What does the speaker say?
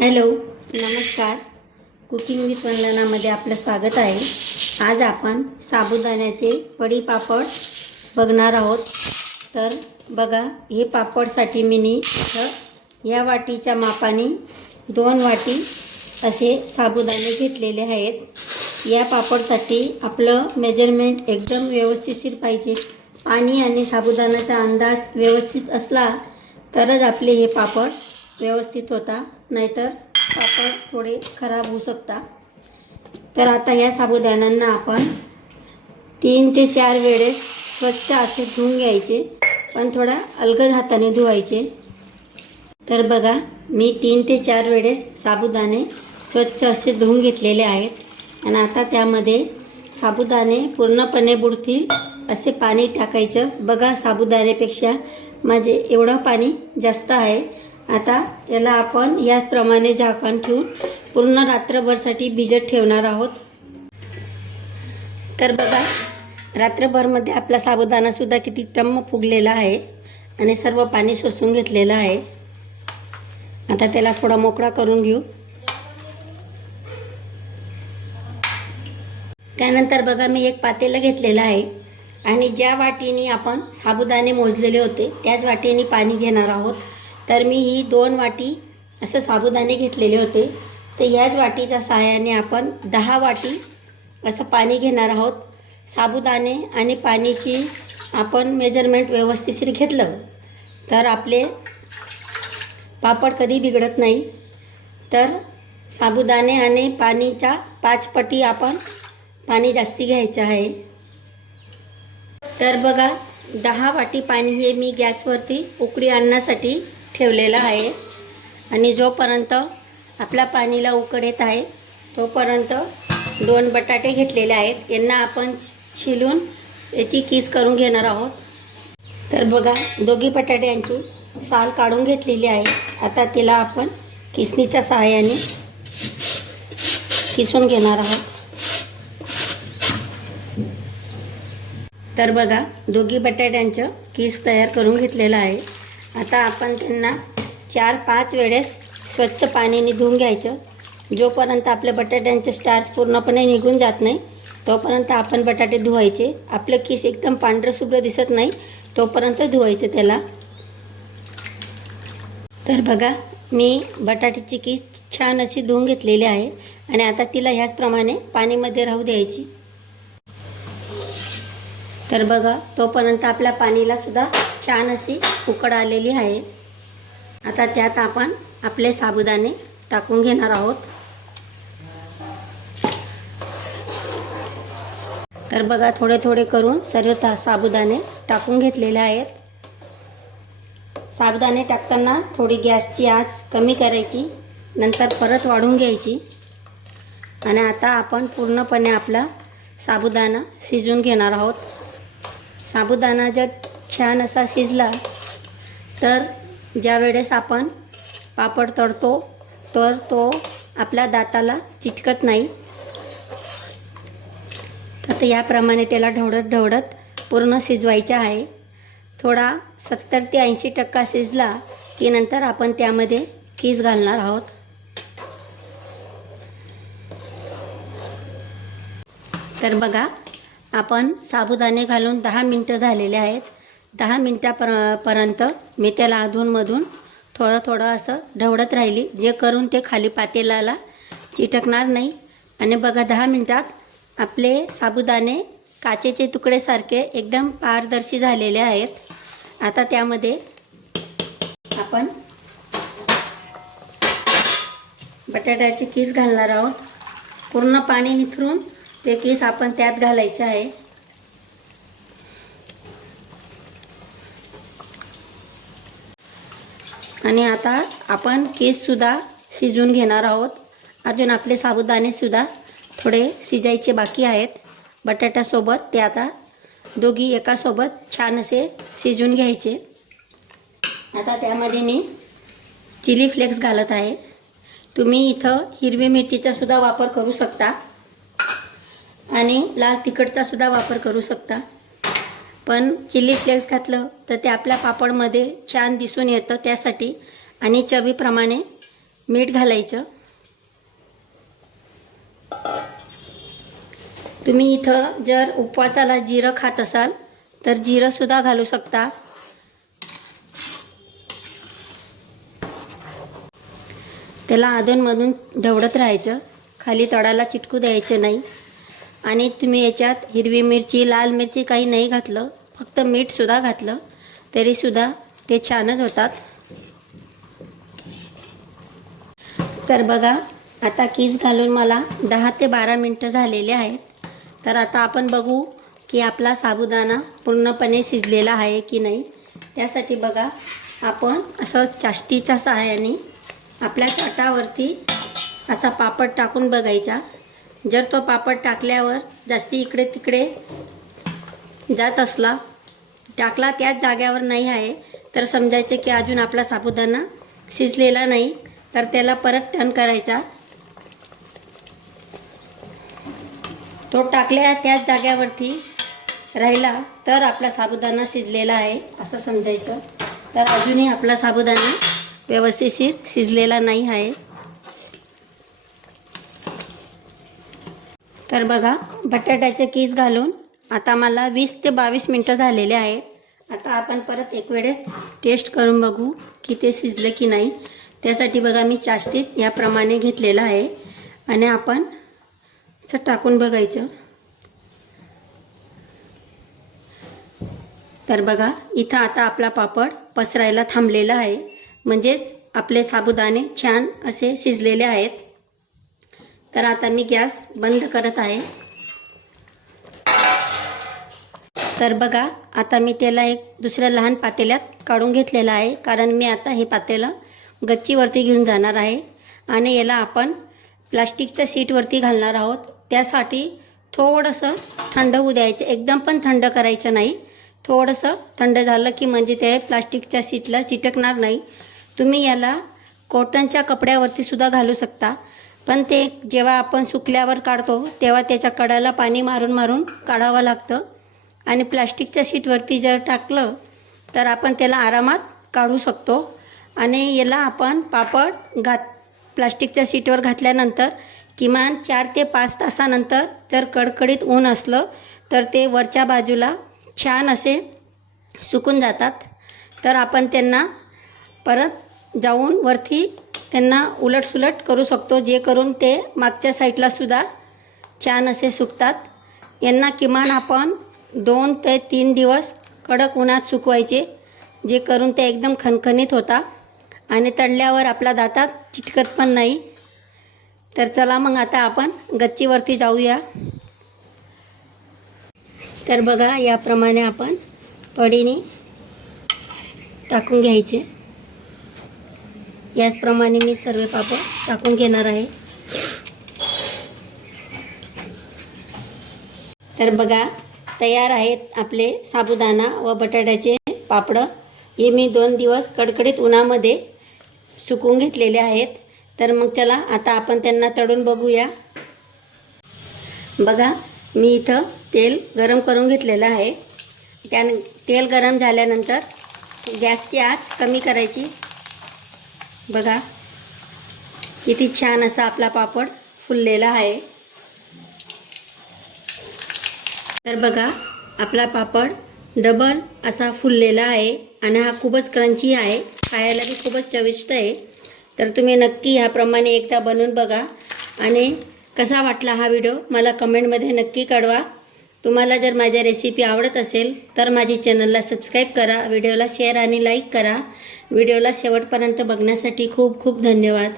Hello, नमस्कार. Cooking with वंदनामध्ये आपलं स्वागत आहे. आज आपण साबुदाण्याचे वडी पापड बघणार आहोत. तर बघा, हे पापडसाठी मी या वाटीच्या मापाने 2 वाटी असे साबुदाणे घेतलेले आहेत. या पापडसाठी आपलं मेजरमेंट एकदम व्यवस्थित पाहिजे. पाणी आणि साबुदाण्याचा अंदाज व्यवस्थित असला तरच आपले हे पापड व्यवस्थित होता, नाहीतर पापड थोडे खराब होऊ शकता. तर आता या साबुदाण्यांना आपण 3 ते 4 वेळेस स्वच्छ असे धुवून घ्यायचे, पण थोडा अलगद हाताने धुवायचे. तर बघा, मी 3 ते 4 वेळेस साबुदाणे स्वच्छ असे धुवून घेतलेले आहेत. आणि आता त्यामध्ये साबुदाणे पूर्णपणे बुडतील असे पाणी टाकायचं. बघा, साबुदाण्यापेक्षा माझे एवढं पाणी जास्त आहे. आता याला आपण याचप्रमाणे झाकण ठेवून पूर्ण रात्रभरसाठी भिजत ठेवणार आहोत. तर बघा, रात्रभरमध्ये आपला साबुदाणासुद्धा किती टम्म फुगलेला आहे आणि सर्व पाणी शोषून घेतलेलं आहे. आता त्याला थोडा मोकळा करून घेऊ. त्यानंतर बघा, मी एक पातेलं घेतलेलं आहे आणि ज्या वाटीने आपण साबुदाणे मोजलेले होते त्याच वाटीने पाणी घेणार आहोत. तर मी ही 2 वाटी असं साबुदाणे घेतलेले होते. तर ह्याच वाटीच्या सहाय्याने आपण 10 वाटी असं पाणी घेणार आहोत. साबुदाणे आणि पाण्याची आपण मेजरमेंट व्यवस्थित घेतलं तर आपले पापड कधी बिघडत नाही. तर साबुदाणे आणि पाणीच्या 5 पटी आपण पाणी जास्ती घ्यायचं आहे. तर बघा, 10 वाटी पाणी हे मी गॅसवरती उकळी आणण्यासाठी ठेवलेलं आहे. आणि जोपर्यंत आपल्या पाणीला उकळ येत आहे तोपर्यंत 2 बटाटे घेतलेले आहेत. यांना आपण छिलून याची किस करून घेणार आहोत. तर बघा, दोघी बटाट्यांची साल काढून घेतलेली आहे. आता तिला आपण किसणीच्या सहाय्याने किसून घेणार आहोत. तर बघा, दोघी बटाट्यांचं किस तयार करून घेतलेलं आहे. आता आपण त्यांना 4-5 वेळेस स्वच्छ पाण्याने धुवून घ्यायचं. जोपर्यंत आपल्या बटाट्यांचे स्टार्च पूर्णपणे निघून जात नाही तोपर्यंत आपण बटाटे धुवायचे. आपलं किस एकदम पांढरंशुभ्र दिसत नाही तोपर्यंत धुवायचं त्याला. तर बघा, मी बटाट्याची किस छान अशी धुवून घेतलेली आहे आणि आता तिला ह्याचप्रमाणे पाणीमध्ये राहू द्यायची. तर बघा, तोपर्यंत आपल्या पाणीला सुद्धा छान अशी उकळ आलेली आहे. आता त्यात आपण आपले साबुदाणे टाकून घेणार आहोत. तर बघा, थोडे थोडे करून सर्व साबुदाणे टाकून घेतलेले आहेत. साबुदाणे टाकताना थोडी गॅसची आच कमी करायची, नंतर परत वाढवून घ्यायची. आणि आता आपण पूर्णपणे आपला साबुदाणा शिजवून घेणार आहोत. साबुदाणा जर छान असा शिजला तर ज्या वेळेस आपण पापड तळतो तर तो आपल्या दाताला चिटकत नाही. तर याप्रमाणे त्याला ढवळत पूर्ण शिजवायचे आहे. थोडा 70 ते 80% शिजला की नंतर आपण त्यामध्ये किस घालणार आहोत. तर बघा, आपण साबुदाणे घालून 10 मिनटं झालेले आहेत. 10 मिनटापर्यंत मी त्याला अधूनमधून थोडं असं ढवळत राहिली, जे करून ते खाली पातेल्याला चिटकणार नाही. आणि बघा, 10 मिनटात आपले साबुदाणे काचेचे तुकडेसारखे एकदम पारदर्शी झालेले आहेत. आता त्यामध्ये आपण बटाट्याचे किस घालणार आहोत. पूर्ण पाणी निथरून ते किस आपण त्यात घालायचे आहे. आणि आता आपण केससुद्धा शिजवून घेणार आहोत. अजून आपले साबुदाणेसुद्धा थोडे शिजायचे बाकी आहेत बटाट्यासोबत. ते आता दोघी एकासोबत छान असे शिजवून घ्यायचे. आता त्यामध्ये मी चिली फ्लेक्स घालत आहे. तुम्ही इथं हिरवी मिरचीचासुद्धा वापर करू शकता आणि लाल तिखटचासुद्धा वापर करू शकता. पण चिली फ्लेक्स घातलं तर ते आपल्या पापडमध्ये छान दिसून येतं त्यासाठी. आणि चवीप्रमाणे मीठ घालायचं. तुम्ही इथं जर उपवासाला जिरं खात असाल तर जिरंसुद्धा घालू शकता. त्याला अधूनमधून ढवळत राहायचं, खाली तळाला चिटकू द्यायचं नाही. आणि तुम्ही याच्यात हिरवी मिरची, लाल मिरची काही नाही घातलं, फक्त मीठसुद्धा घातलं तरीसुद्धा ते छानच होतात. तर बघा, आता कीस घालून मला 10 ते 12 मिनटं झालेले आहेत. तर आता आपण बघू की आपला साबुदाणा पूर्णपणे शिजलेला आहे की नाही. त्यासाठी बघा, आपण असं चाष्टीच्या सहाय्याने आपल्या ताटावरती असा पापड टाकून बघायचा. जर तो पापड टाकल्यावर जास्ती इकडे तिकडे जात असला, टाकला त्याच जाग्यावर नाही आहे, तर समजायचं की अजून आपला साबुदाणा शिजलेला नाही. तर त्याला परत टर्न करायचा. तो टाकल्या त्याच जाग्यावरती राहिला तर आपला साबुदाणा शिजलेला आहे असं समजायचं. तर अजूनही आपला साबुदाणा व्यवस्थितशीर शिजलेला नाही आहे. तर बघा, बटाट्याचे कीस घालून आता मला 20 ते 22 मिनटं झालेले आहेत. आता आपण परत एक वेळेस टेस्ट करून बघू की ते शिजलं की नाही. त्यासाठी बघा, मी चाष्टीत याप्रमाणे घेतलेलं आहे आणि आपण असं टाकून बघायचं. तर बघा, इथं आता आपला पापड पसरायला थांबलेला आहे, म्हणजेच आपले साबुदाणे छान असे शिजलेले आहेत. तर आता मी गॅस बंद करत आहे. तर बघा, आता मी त्याला एक दुसऱ्या लहान पातेल्यात काढून घेतलेलं आहे, कारण मी आता हे पातेलं गच्चीवरती घेऊन जाणार आहे आणि याला आपण प्लास्टिकच्या शीटवरती घालणार आहोत. त्यासाठी थोडंसं थंड होऊ द्यायचं, एकदम पण थंड करायचं नाही. थोडंसं थंड झालं की म्हणजे ते प्लास्टिकच्या शीटला चिटकणार नाही. तुम्ही याला कॉटनच्या कपड्यावरती सुद्धा घालू शकता, पण ते जेव्हा आपण सुकल्यावर काढतो तेव्हा त्याच्या कडाला पाणी मारून मारून काढावं लागतं. आणि प्लास्टिकच्या शीटवरती जर टाकलं तर आपण त्याला आरामात काढू शकतो. आणि याला आपण पापड प्लास्टिकच्या शीटवर घातल्यानंतर किमान 4 ते 5 तासानंतर जर कडकडीत ऊन असलं तर ते वरच्या बाजूला छान असे सुकून जातात. तर आपण त्यांना परत जाऊन वरती त्यांना उलटसुलट करू शकतो, जे करून ते मागच्या साईडला सुद्धा छान असे सुकतात. यांना किमान आपण 2 ते 3 दिवस कडक उन्हात सुकवायचे, जे करून ते एकदम खणखणीत होता आणि तळल्यावर आपल्या दातात चिटकत पण नाही. तर चला मग आता आपण गच्चीवरती जाऊया. तर बघा, याप्रमाणे आपण पडीने टाकून घ्यायचे. याचप्रमाणे मी सर्व पापड टाकून घेणार आहे. तर बघा, तयार आहेत आपले साबुदाणा व बटाट्याचे पापड. हे मी 2 दिवस कडकडीत उन्हामध्ये सुकवून घेतलेले आहेत. तर मग चला आता आपण त्यांना तळून बघूया. बघा, मी इथं तेल गरम करून घेतलेलं आहे. तेल गरम झाल्यानंतर गॅसची आच कमी करायची. बघा, किती छान असा आपला पापड फुललेला आहे. तर बघा, आपला पापड डबल असा फुललेला आहे आणि हा खूपच क्रंची आहे, खायला बी खूपच चविष्ट आहे. तर तुम्ही नक्की ह्याप्रमाणे एकदा बनवून बघा आणि कसा वाटला हा व्हिडिओ मला कमेंटमध्ये नक्की कळवा. तुम्हाला जर माझ्या रेसिपी आवडत असेल तर माझी चॅनलला सबस्क्राईब करा, व्हिडिओला शेअर आणि लाईक करा. व्हिडिओला शेवटपर्यंत बघण्यासाठी खूप खूप धन्यवाद.